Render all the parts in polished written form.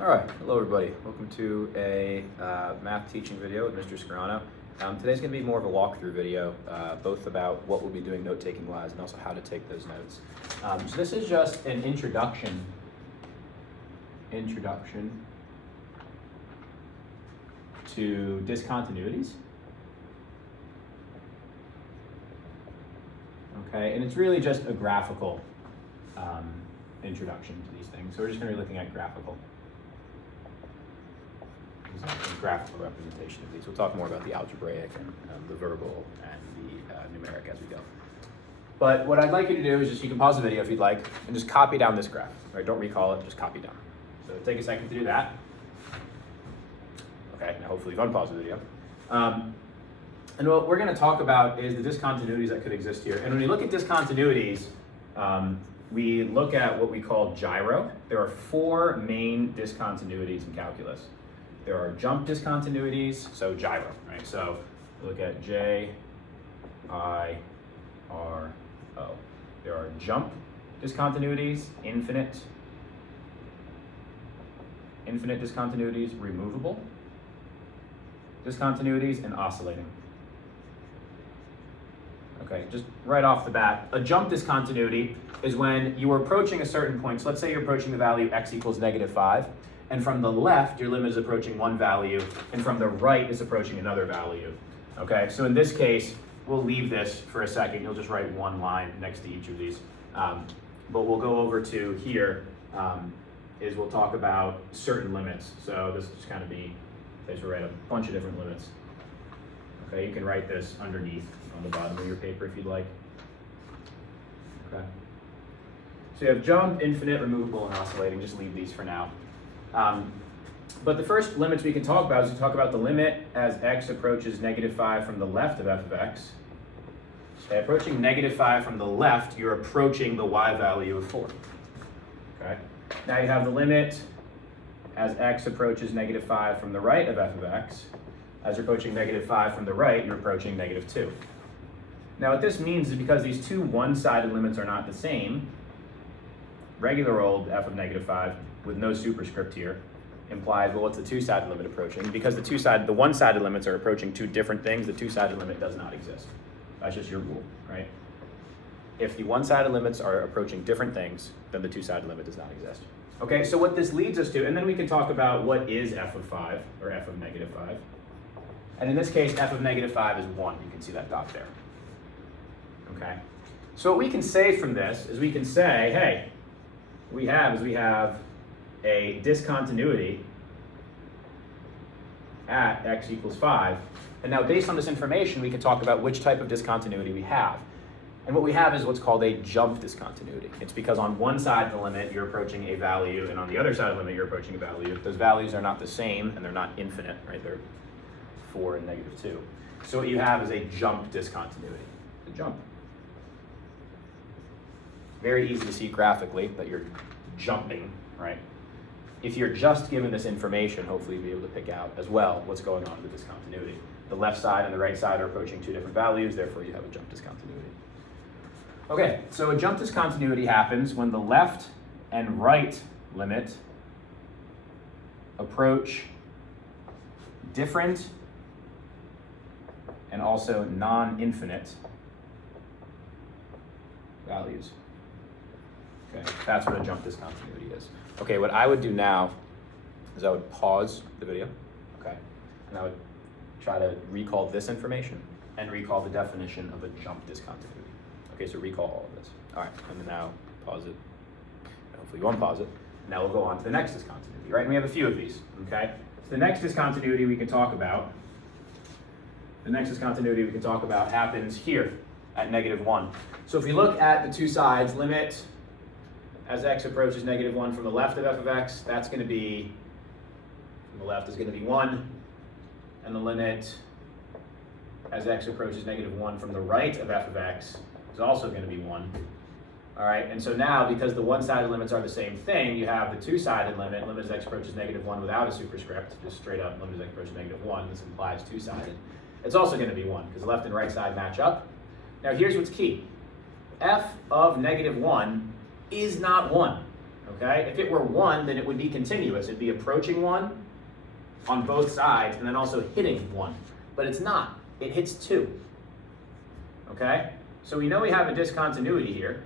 All right, hello everybody. Welcome to a math teaching video with Mr. Scarano. Today's going to be more of a walkthrough video, both about what we'll be doing note-taking wise and also how to take those notes. So this is just an introduction to discontinuities. Okay, and it's really just a graphical introduction to these things. So we're just going to be looking at graphical representation of these. We'll talk more about the algebraic and the verbal and the numeric as we go. But what I'd like you to do is you can pause the video if you'd like and just copy down this graph. Right? Don't recall it, just copy down. So take a second to do that. Okay, now hopefully you've unpaused the video. And what we're going to talk about is the discontinuities that could exist here. And when we look at discontinuities, we look at what we call gyro. There are four main discontinuities in calculus. There are jump discontinuities, so gyro, right? So look at J, I, R, O. There are jump discontinuities, infinite discontinuities, removable discontinuities, and oscillating. Okay, just right off the bat, a jump discontinuity is when you are approaching a certain point. So let's say you're approaching the value x equals -5, and from the left, your limit is approaching one value, and from the right is approaching another value. Okay, so in this case, we'll leave this for a second. You'll just write one line next to each of these. But we'll go over to here, is we'll talk about certain limits. So this is just kind of be, we'll write a bunch of different limits. Okay, you can write this underneath on the bottom of your paper if you'd like. Okay. So you have jump, infinite, removable, and oscillating. Just leave these for now. But the first limits we can talk about is we talk about the limit as x approaches -5 from the left of f of x. Okay, approaching -5 from the left, you're approaching the y value of 4. Okay. Now you have the limit as x approaches -5 from the right of f of x. As you're approaching -5 from the right, you're approaching -2. Now what this means is because these two one-sided limits are not the same, regular old f of -5 with no superscript here implies, well, what's the two-sided limit approaching? Because the one-sided limits are approaching two different things, the two-sided limit does not exist. That's just your rule, right? If the one-sided limits are approaching different things, then the two-sided limit does not exist. Okay, so what this leads us to, and then we can talk about what is f of 5, or f of -5. And in this case, f of -5 is 1. You can see that dot there. Okay? So what we can say from this is we can say, hey, we have a discontinuity at x equals 5. And now based on this information, we can talk about which type of discontinuity we have. And what we have is what's called a jump discontinuity. It's because on one side of the limit, you're approaching a value, and on the other side of the limit, you're approaching a value. Those values are not the same, and they're not infinite, right? They're 4 and -2. So what you have is a jump discontinuity. The jump. Very easy to see graphically that you're jumping, right? If you're just given this information, hopefully you'll be able to pick out as well what's going on with the discontinuity. The left side and the right side are approaching two different values, therefore you have a jump discontinuity. Okay, so a jump discontinuity happens when the left and right limit approach different and also non-infinite values. Okay, that's what a jump discontinuity is. Okay, what I would do now is I would pause the video, okay, and I would try to recall this information and recall the definition of a jump discontinuity. Okay, so recall all of this. All right, and then now pause it. Hopefully you won't pause it. Now we'll go on to the next discontinuity, right? And we have a few of these, okay? So the next discontinuity we can talk about, happens here at -1. So if we look at the two sides, limit as x approaches -1 from the left of f of x, that's going to be, from the left is going to be 1, and the limit as x approaches -1 from the right of f of x is also going to be 1. All right, and so now, because the one-sided limits are the same thing, you have the two-sided limit as x approaches -1 without a superscript, just straight up limit as x approaches -1, this implies two-sided. It's also going to be 1, because the left and right side match up. Now here's what's key. F of -1 is not 1, Okay? If it were 1, then it would be continuous. It'd be approaching 1 on both sides and then also hitting 1. But it's not. It hits 2. Okay? So we know we have a discontinuity here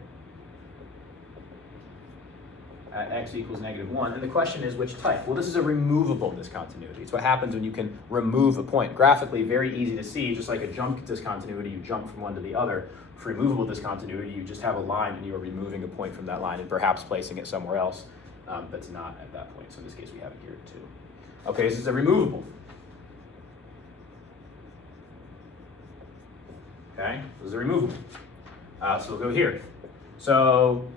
at x equals -1. And the question is which type? Well, this is a removable discontinuity. It's what happens when you can remove a point. Graphically, very easy to see, just like a jump discontinuity, you jump from one to the other. For removable discontinuity, you just have a line and you are removing a point from that line and perhaps placing it somewhere else that's not at that point. So in this case, we have it here too. Okay, this is a removable. Okay, this is a removable. So we'll go here. So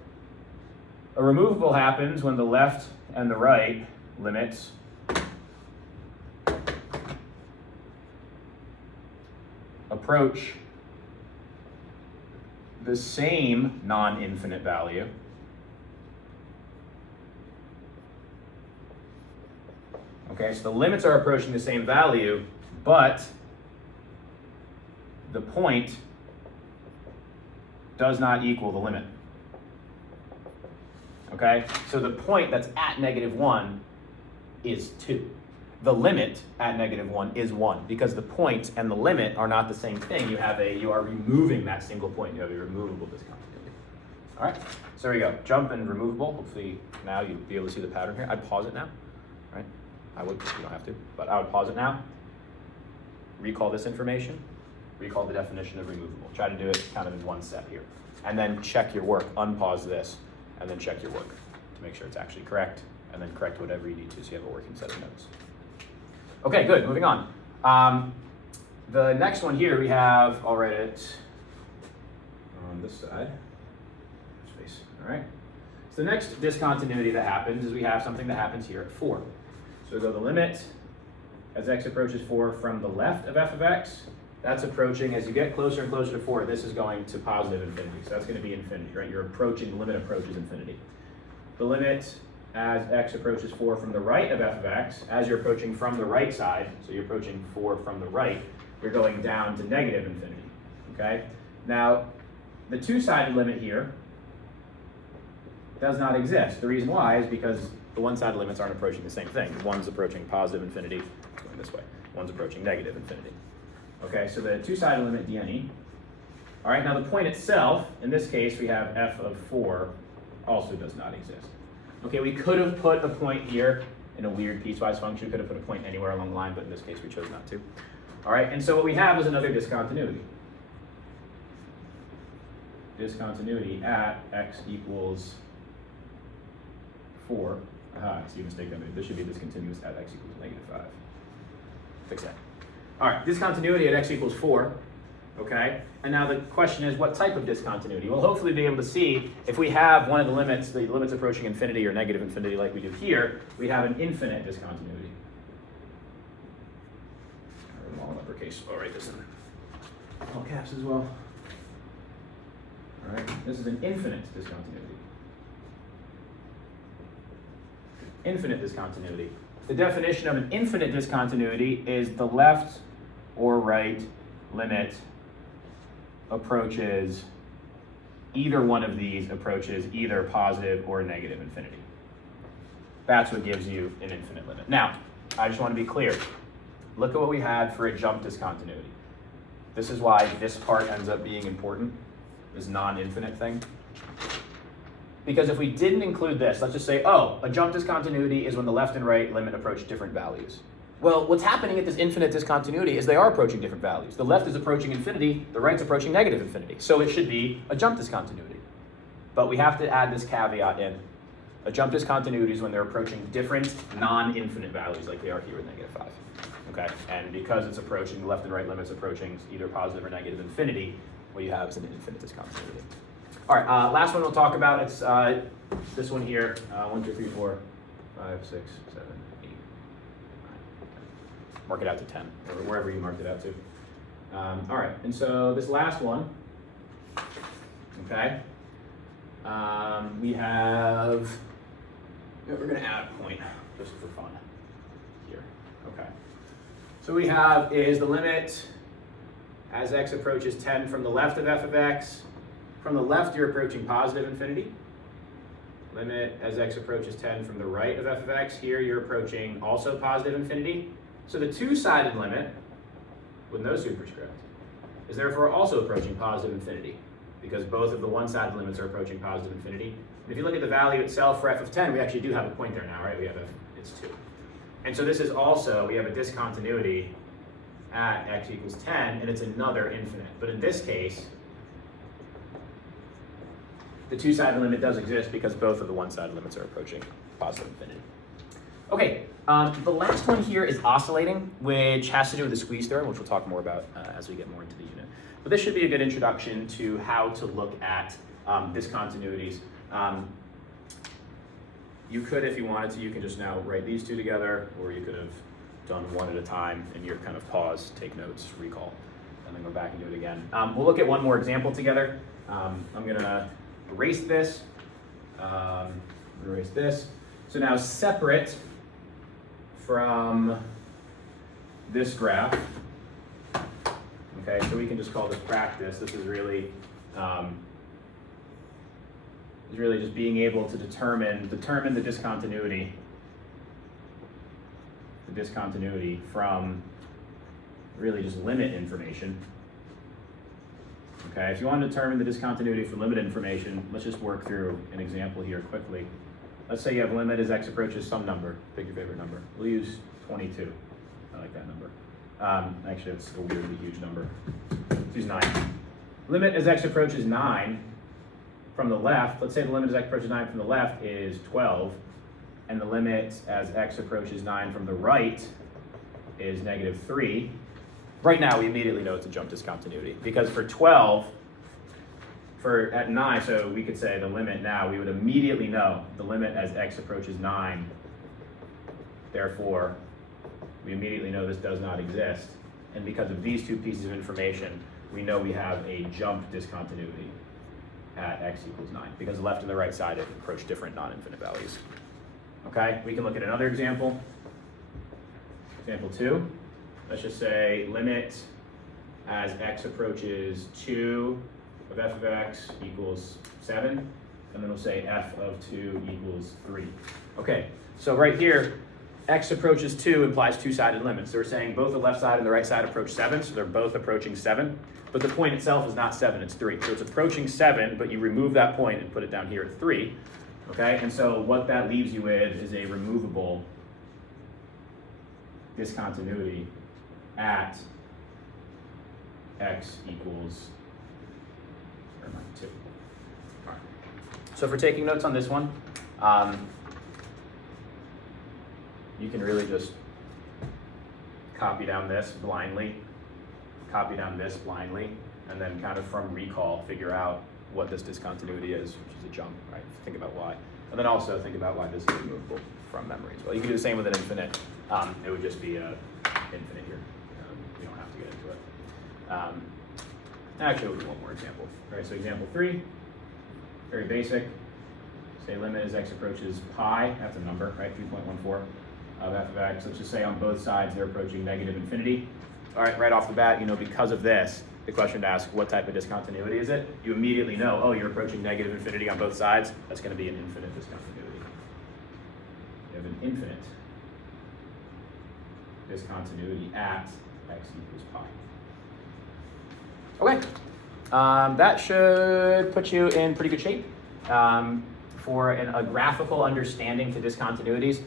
a removable happens when the left and the right limits approach the same non-infinite value okay, so the limits are approaching the same value, but the point does not equal the limit. Okay, so the point that's at -1 is 2. The limit at -1 is 1 because the point and the limit are not the same thing. You are removing that single point. You have a removable discontinuity. All right, so there you go. Jump and removable. Hopefully now you'll be able to see the pattern here. I'd pause it now. All right, I would. You don't have to, but I would pause it now. Recall this information. Recall the definition of removable. Try to do it kind of in one set here, and then check your work. Unpause this, and then check your work to make sure it's actually correct, and then correct whatever you need to so you have a working set of notes. Okay, good, moving on. The next one here we have, I'll write it on this side. Space, all right. So the next discontinuity that happens is we have something that happens here at 4. So we go the limit as x approaches 4 from the left of f of x. That's approaching, as you get closer and closer to 4, this is going to positive infinity. So that's going to be infinity, right? You're approaching, the limit approaches infinity. The limit as x approaches 4 from the right of f of x, as you're approaching from the right side, so you're approaching 4 from the right, you're going down to negative infinity, okay? Now, the two-sided limit here does not exist. The reason why is because the one-sided limits aren't approaching the same thing. One's approaching positive infinity, it's going this way. One's approaching negative infinity. Okay, so the two-sided limit dne. All right, now the point itself, in this case, we have f of 4, also does not exist. Okay, we could have put a point here in a weird piecewise function. We could have put a point anywhere along the line, but in this case, we chose not to. All right, and so what we have is another discontinuity. Discontinuity at x equals 4. I see a mistake I made. This should be discontinuous at x equals -5. Fix that. All right, discontinuity at x equals 4, okay? And now the question is, what type of discontinuity? We'll hopefully be able to see if we have one of the limits approaching infinity or negative infinity like we do here, we have an infinite discontinuity. All in uppercase, I'll write this in all caps as well. All right, this is an infinite discontinuity. Infinite discontinuity. The definition of an infinite discontinuity is the left or right limit approaches, either one of these approaches either positive or negative infinity. That's what gives you an infinite limit. Now, I just want to be clear. Look at what we had for a jump discontinuity. This is why this part ends up being important, this non-infinite thing. Because if we didn't include this, let's just say, oh, a jump discontinuity is when the left and right limit approach different values. Well, what's happening at this infinite discontinuity is they are approaching different values. The left is approaching infinity, the right's approaching negative infinity. So it should be a jump discontinuity. But we have to add this caveat in. A jump discontinuity is when they're approaching different non-infinite values like they are here with -5. Okay, and because it's approaching, the left and right limits approaching either positive or negative infinity, what you have is an infinite discontinuity. All right, last one we'll talk about, it's this one here, 1, 2, 3, 4, 5, 6, 7, 8, 9, 10. Mark it out to 10, or wherever you marked it out to. All right, and so this last one, okay, we have, we're gonna add a point just for fun here, okay. So what we have is the limit as x approaches 10 from the left of f of x. From the left, you're approaching positive infinity. limit as x approaches 10 from the right of f of x. Here you're approaching also positive infinity. So the two-sided limit, with no superscript, is therefore also approaching positive infinity, because both of the one-sided limits are approaching positive infinity. And if you look at the value itself for f of 10, we actually do have a point there now, right? We have it's 2. And so this is also, we have a discontinuity at x equals 10, and it's another infinite. But in this case, the two-sided limit does exist because both of the one-sided limits are approaching positive infinity. Okay, the last one here is oscillating, which has to do with the squeeze theorem, which we'll talk more about as we get more into the unit. But this should be a good introduction to how to look at discontinuities. You could, if you wanted to, you can just now write these two together, or you could have done one at a time and you're kind of pause, take notes, recall, and then go back and do it again. We'll look at one more example together. I'm gonna erase this, erase this. So now separate from this graph, okay, so we can just call this practice. This is really just being able to determine the discontinuity from really just limit information. Okay, if you want to determine the discontinuity from limit information, let's just work through an example here quickly. Let's say you have limit as x approaches some number. Pick your favorite number. We'll use 22. I like that number. Actually, it's a weirdly huge number. Let's use 9. Limit as x approaches 9 from the left. Let's say the limit as x approaches 9 from the left is 12, and the limit as x approaches 9 from the right is -3. Right now, we immediately know it's a jump discontinuity, because for 12, at 9, so we could say the limit now, we would immediately know the limit as x approaches 9. Therefore, we immediately know this does not exist. And because of these two pieces of information, we know we have a jump discontinuity at x equals 9, because the left and the right side approach different non-infinite values. Okay, we can look at another example. Example 2. Let's just say limit as x approaches 2 of f of x equals 7, and then we'll say f of 2 equals 3. Okay, so right here, x approaches 2 implies two-sided limits. So we're saying both the left side and the right side approach 7, so they're both approaching 7. But the point itself is not 7, it's 3. So it's approaching 7, but you remove that point and put it down here at 3. Okay, and so what that leaves you with is a removable discontinuity at x equals 2. All right. So for taking notes on this one, you can really just copy down this blindly, and then kind of from recall figure out what this discontinuity is, which is a jump, right? Think about why. And then also think about why this is removable from memory as well. You can do the same with an infinite. It would just be infinite here. You don't have to get into it. Actually, we'll do one more example. All right, so example 3, very basic. Say limit as x approaches pi, that's a number, right? 3.14 of f of x. Let's just say on both sides they're approaching negative infinity. All right, right off the bat, you know, because of this, the question to ask, what type of discontinuity is it? You immediately know, oh, you're approaching negative infinity on both sides. That's going to be an infinite discontinuity. You have an infinite discontinuity at x equals pi. Okay, that should put you in pretty good shape for a graphical understanding to discontinuities.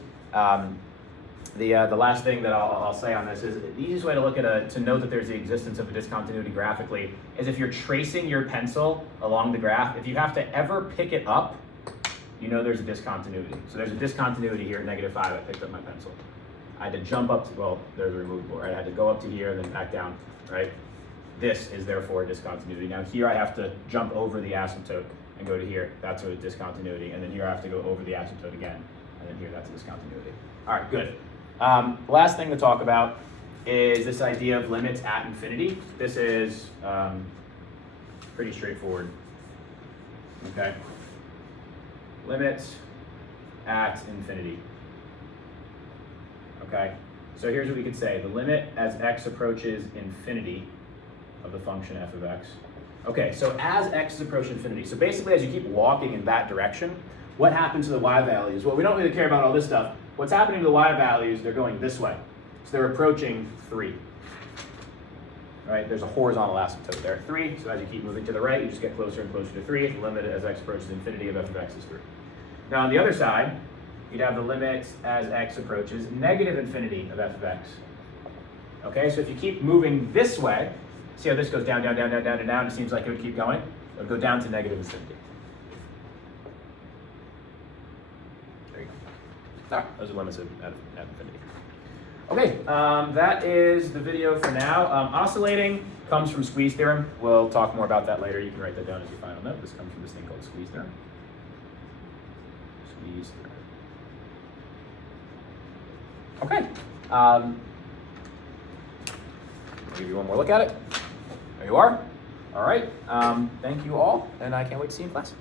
The last thing that I'll say on this is the easiest way to look at to know that there's the existence of a discontinuity graphically is if you're tracing your pencil along the graph. If you have to ever pick it up, you know there's a discontinuity. So there's a discontinuity here at -5. I picked up my pencil. I had to jump up to, well, there's a removable, right? I had to go up to here and then back down, right? This is therefore a discontinuity. Now here I have to jump over the asymptote and go to here. That's a discontinuity. And then here I have to go over the asymptote again. And then here, that's a discontinuity. All right, good. Last thing to talk about is this idea of limits at infinity. This is pretty straightforward. Okay. Limits at infinity. Okay. So here's what we could say. The limit as x approaches infinity of the function f of x. Okay, so as x is approaching infinity, so basically as you keep walking in that direction, what happened to the y values? Well, we don't really care about all this stuff. What's happening to the y values, they're going this way. So they're approaching 3. Right? There's a horizontal asymptote there at 3, so as you keep moving to the right, you just get closer and closer to 3. The limit as x approaches infinity of f of x is 3. Now on the other side, you'd have the limit as x approaches negative infinity of f of x. Okay, so if you keep moving this way, see how this goes down, down, down, down, down, and down, it seems like it would keep going. It would go down to negative infinity. There you go. Those are limits at infinity. Okay, that is the video for now. Oscillating comes from squeeze theorem. We'll talk more about that later. You can write that down as your final note. This comes from this thing called squeeze theorem. Squeeze theorem. Okay. I'll give you one more look at it. There you are. All right. Thank you all, and I can't wait to see you in class.